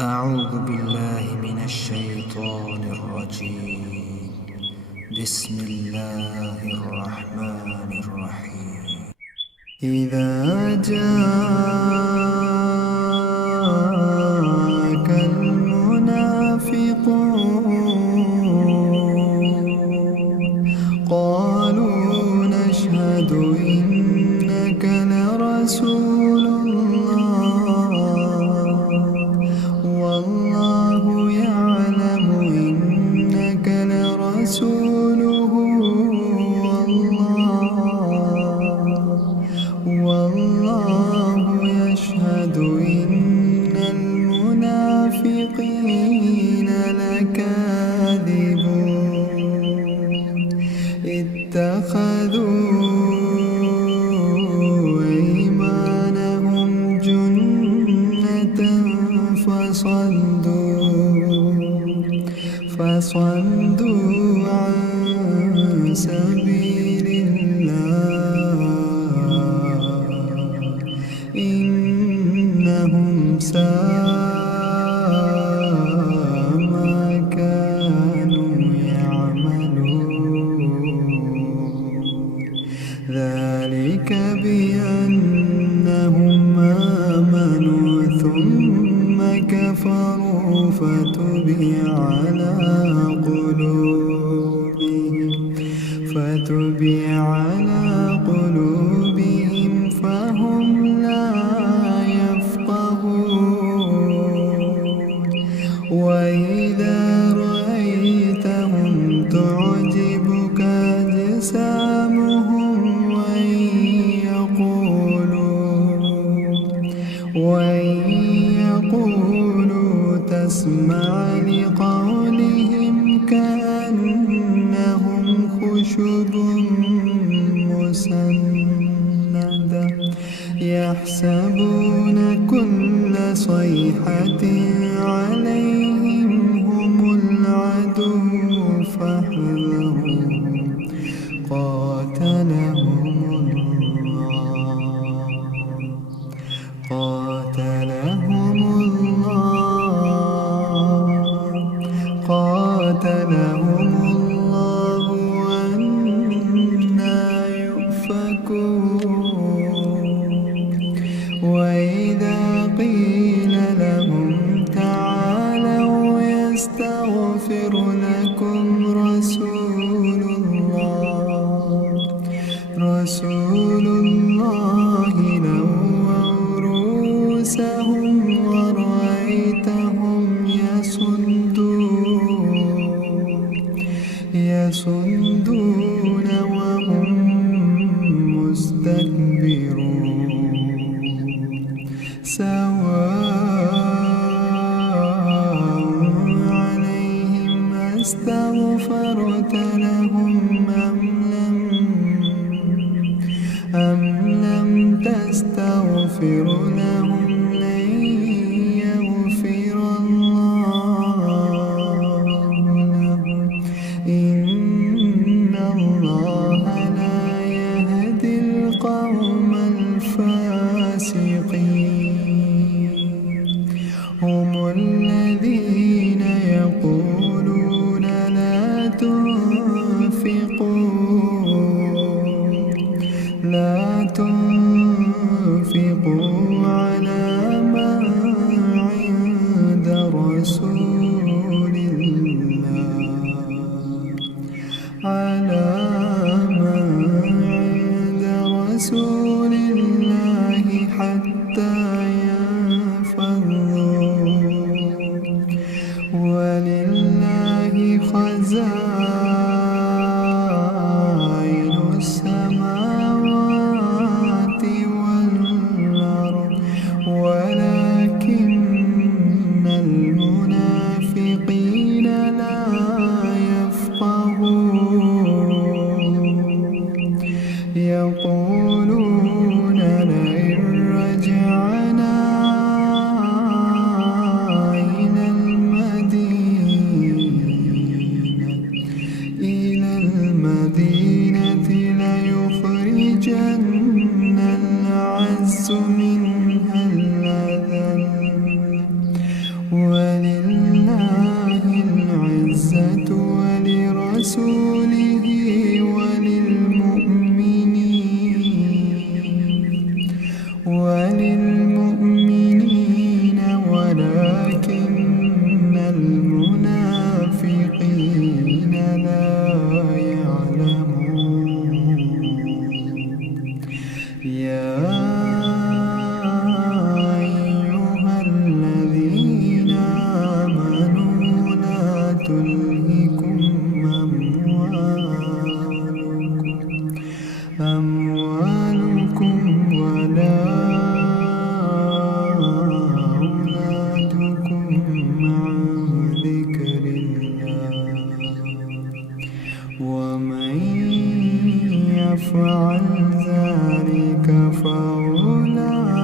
أعوذ بالله من الشيطان الرجيم. بسم الله الرحمن الرحيم. إذا جاءك المنافقون قالوا نشهد إنك لرسول الله والله يعلم إنك لرسوله والله يشهد إن المنافقين لكاذبون اتخذوا أيمانهم جنة فصدوا عن سبيل الله إنهم ساء ما كانوا يعملون ذلك بأنهم آمنوا ثم كفروا فتبع على قلوبهم فهم لا يفقهون وإذا رأيتهم تعجبك أجسامهم وإن يقولوا تسمع لقولهم كأنهم خشب مسندة يحسبون كل صيحة عليهم هم العدو فاحذرهم قاتلهم الله أنى يؤفكون وإذا قيل لهم تعالوا يستغفر لكم رسول الله لووا رؤوسهم ورأيتهم يصدون وهم مستكبرون سواء عليهم أستغفرت لهم أم لم تستغفر لهم لن يغفر الله لهم إن الله لا يهدي القوم الفاسقين هم الذين يقولون لا تنفقوا على من عند رسول الله حتى ينفضوا ولله خزائن السماوات والأرض ولكن المنافقين ولله العزة ولرسوله وللمؤمنين ولكن المنافقين لا يعلمون يا أيها الذين آمنوا لا تلهكم أموالكم ولا أولادكم عن ذكر الله ومن يفعل ذلك فأولئك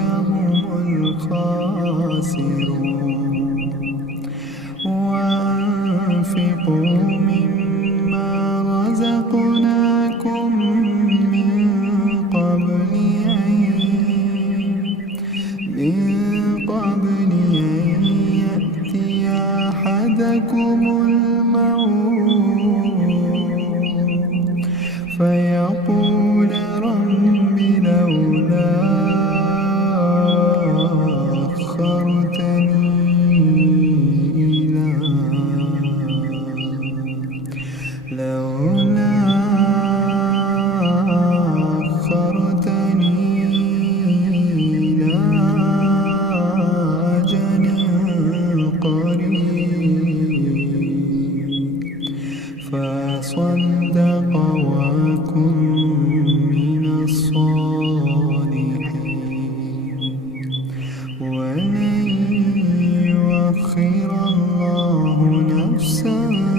هم الخاسرون وأنفقوا مما رزقناكم من قبل أن يأتي أحدكم الموت فيقول رب لولا أخرتني إلى أجل قريب فصدق وكن من الصالحين ولن يؤخر الله نفسا